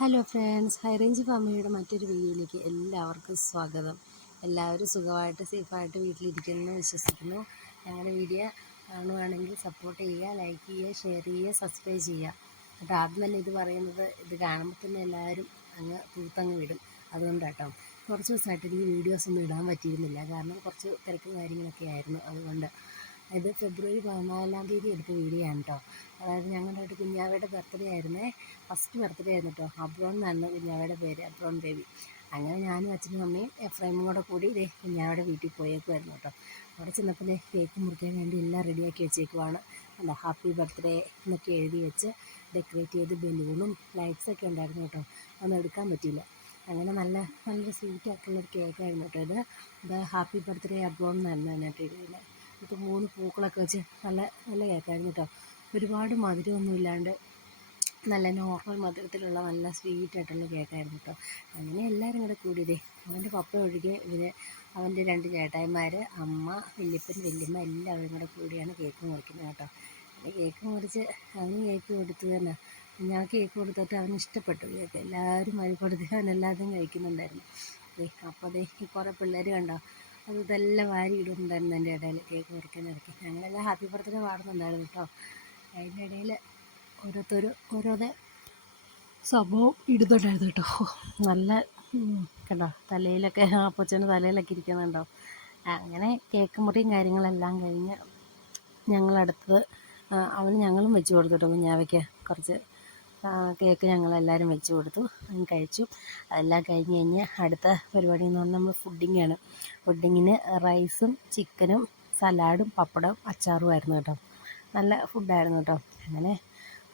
Hello friends, high range ഫാമിലിയുടെ മറ്റൊരു വീഡിയോയിലേക്ക് എല്ലാവർക്കും സ്വാഗതം. എല്ലാവരും സുഖമായിട്ട് സേഫായിട്ട് വീട്ടിലിരിക്കുന്നു വിശ്വസിക്കുന്നു. ഞങ്ങളുടെ വീഡിയോ കാണുവാണെങ്കിൽ സപ്പോർട്ട് ചെയ്യുക, ലൈക്ക് ചെയ്യുക, ഷെയർ ചെയ്യുക, സബ്സ്ക്രൈബ് ചെയ്യുക. അപ്പോൾ ആദ്യം തന്നെ ഇത് പറയുന്നത്, ഇത് കാണുമ്പോൾ തന്നെ എല്ലാവരും തൂത്തങ്ങ് വിടും. അതുകൊണ്ടാട്ടോ കുറച്ച് ദിവസമായിട്ട് എനിക്ക് വീഡിയോസൊന്നും ഇടാൻ പറ്റിയിരുന്നില്ല. കാരണം കുറച്ച് തിരക്കും കാര്യങ്ങളൊക്കെ ആയിരുന്നു. അതുകൊണ്ട് ഇത് ഫെബ്രുവരി 14-ാം തീയതി എടുത്ത വീഡിയോ ആണ് കേട്ടോ. അതായത് ഞങ്ങളുടെ ഒരു കുഞ്ഞാവയുടെ ബർത്ത്ഡേ ആയിരുന്നേ. ഫസ്റ്റ് ബർത്ത്ഡേ ആയിരുന്നു കേട്ടോ. അബ്രോൺ എന്നാണ് കുഞ്ഞാവയുടെ പേര്, അബ്രോൺ ബേബി. അങ്ങനെ ഞാനും അച്ഛനും അമ്മയും എഫ്രൈമും കൂടെ കൂടി ഇതേ കുഞ്ഞാവയുടെ വീട്ടിൽ പോയേക്കുമായിരുന്നു കേട്ടോ. അവിടെ ചെന്നപ്പോൾ കേക്ക് മുറിക്കാൻ വേണ്ടി എല്ലാം റെഡിയാക്കി വെച്ചേക്കുവാണ്. എന്താ ഹാപ്പി ബർത്ത്ഡേ എന്നൊക്കെ എഴുതി വെച്ച് ഡെക്കറേറ്റ് ചെയ്ത് ബലൂണും ലൈറ്റ്സൊക്കെ ഉണ്ടായിരുന്നു കേട്ടോ. അതൊന്നും എടുക്കാൻ പറ്റിയില്ല. അങ്ങനെ നല്ലൊരു സ്വീറ്റ് ആയിട്ടുള്ളൊരു കേക്കായിരുന്നു കേട്ടോ. ഇത് ഹാപ്പി ബർത്ത്ഡേ അബ്രോൺ എന്നായിരുന്നു അതിനകത്ത് എഴുതിയത്. ഇപ്പോൾ 3 പൂക്കളൊക്കെ വെച്ച് നല്ല കേക്കായിരുന്നു കേട്ടോ. ഒരുപാട് മധുരമൊന്നും ഇല്ലാണ്ട് നല്ല നോർമൽ മധുരത്തിലുള്ള നല്ല സ്വീറ്റായിട്ടുള്ള കേക്കായിരുന്നു കേട്ടോ. അങ്ങനെ എല്ലാവരും കൂടെ കൂടിയതേ അവൻ്റെ പപ്പ ഒഴികെ അവൻ്റെ 2 ചേട്ടായിമാർ, അമ്മ, വല്യപ്പൻ, വല്യമ്മ എല്ലാവരും കൂടെ കൂടിയാണ് കേക്ക് മുറിക്കുന്നത് കേട്ടോ. പിന്നെ കേക്ക് മുറിച്ച് അവന് കേക്ക് കൊടുത്തു തന്നെ. ഞാൻ കേക്ക് കൊടുത്തിട്ട് അവന് ഇഷ്ടപ്പെട്ടു കേക്ക്. എല്ലാവരും അത് കൊടുത്ത് അവനെല്ലാവരും കഴിക്കുന്നുണ്ടായിരുന്നു. അപ്പോൾ ഈ കുറേ പിള്ളേർ കണ്ടോ, ഇതെല്ലാം വാരി ഇടുന്നുണ്ടായിരുന്നു എൻ്റെ ഇടയിൽ കേക്ക് മുറിക്കാനിടയ്ക്ക്. ഞങ്ങളെല്ലാം ഹാപ്പി ബർത്ത്ഡേ പാടുന്നുണ്ടായിരുന്നു കേട്ടോ. അതിൻ്റെ ഇടയിൽ ഓരോരോ സംഭവം ഇടുന്നുണ്ടായിരുന്നു കേട്ടോ. നല്ല കണ്ടോ, തലയിലൊക്കെ അപ്പച്ചൻ്റെ തലയിലൊക്കെ ഇരിക്കുന്നുണ്ടോ. അങ്ങനെ കേക്ക് മുറിയും കാര്യങ്ങളെല്ലാം കഴിഞ്ഞ് ഞങ്ങളടുത്തത് ഞങ്ങളും വെച്ച് കൊടുത്തു കേട്ടോ. കുഞ്ഞാവയ്ക്ക് കുറച്ച് കേക്ക് ഞങ്ങളെല്ലാവരും വെച്ച് കൊടുത്തു, കഴിച്ചു. അതെല്ലാം കഴിഞ്ഞ് അടുത്ത പരിപാടി എന്ന് പറഞ്ഞാൽ നമ്മൾ ഫുഡിങ്ങാണ്. ഫുഡിങ്ങിന് റൈസും ചിക്കനും സലാഡും പപ്പടവും അച്ചാറും ആയിരുന്നു കേട്ടോ. നല്ല ഫുഡായിരുന്നു കേട്ടോ. അങ്ങനെ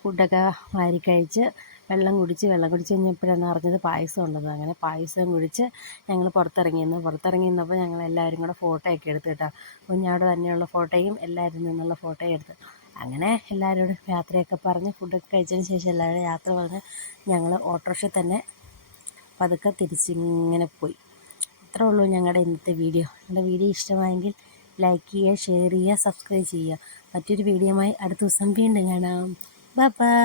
ഫുഡൊക്കെ വാരി കഴിച്ച് വെള്ളം കുടിച്ച് കഴിഞ്ഞപ്പോഴാണ് അറിഞ്ഞത് പായസം ഉള്ളത്. അങ്ങനെ പായസം കുടിച്ച് ഞങ്ങൾ പുറത്തിറങ്ങി നിന്നപ്പോൾ ഞങ്ങളെല്ലാവരും കൂടെ ഫോട്ടോ ഒക്കെ എടുത്ത് കേട്ടോ. കുഞ്ഞാവിടെ തന്നെയുള്ള ഫോട്ടോയും എല്ലാവരും നിന്നുള്ള ഫോട്ടോയും എടുത്ത്. അങ്ങനെ എല്ലാവരോടും യാത്രയൊക്കെ പറഞ്ഞ് ഫുഡൊക്കെ കഴിച്ചതിന് ശേഷം എല്ലാവരും യാത്ര പറഞ്ഞ് ഞങ്ങൾ ഓട്ടോറിക്ഷയിൽ തന്നെ പതുക്കെ തിരിച്ചിങ്ങനെ പോയി. അത്രേ ഉള്ളൂ ഞങ്ങളുടെ ഇന്നത്തെ വീഡിയോ. ഞങ്ങളുടെ വീഡിയോ ഇഷ്ടമായെങ്കിൽ ലൈക്ക് ചെയ്യുക, ഷെയർ ചെയ്യുക, സബ്സ്ക്രൈബ് ചെയ്യുക. മറ്റൊരു വീഡിയോയുമായി അടുത്ത ദിവസം വീണ്ടും കാണാം. Bye bye.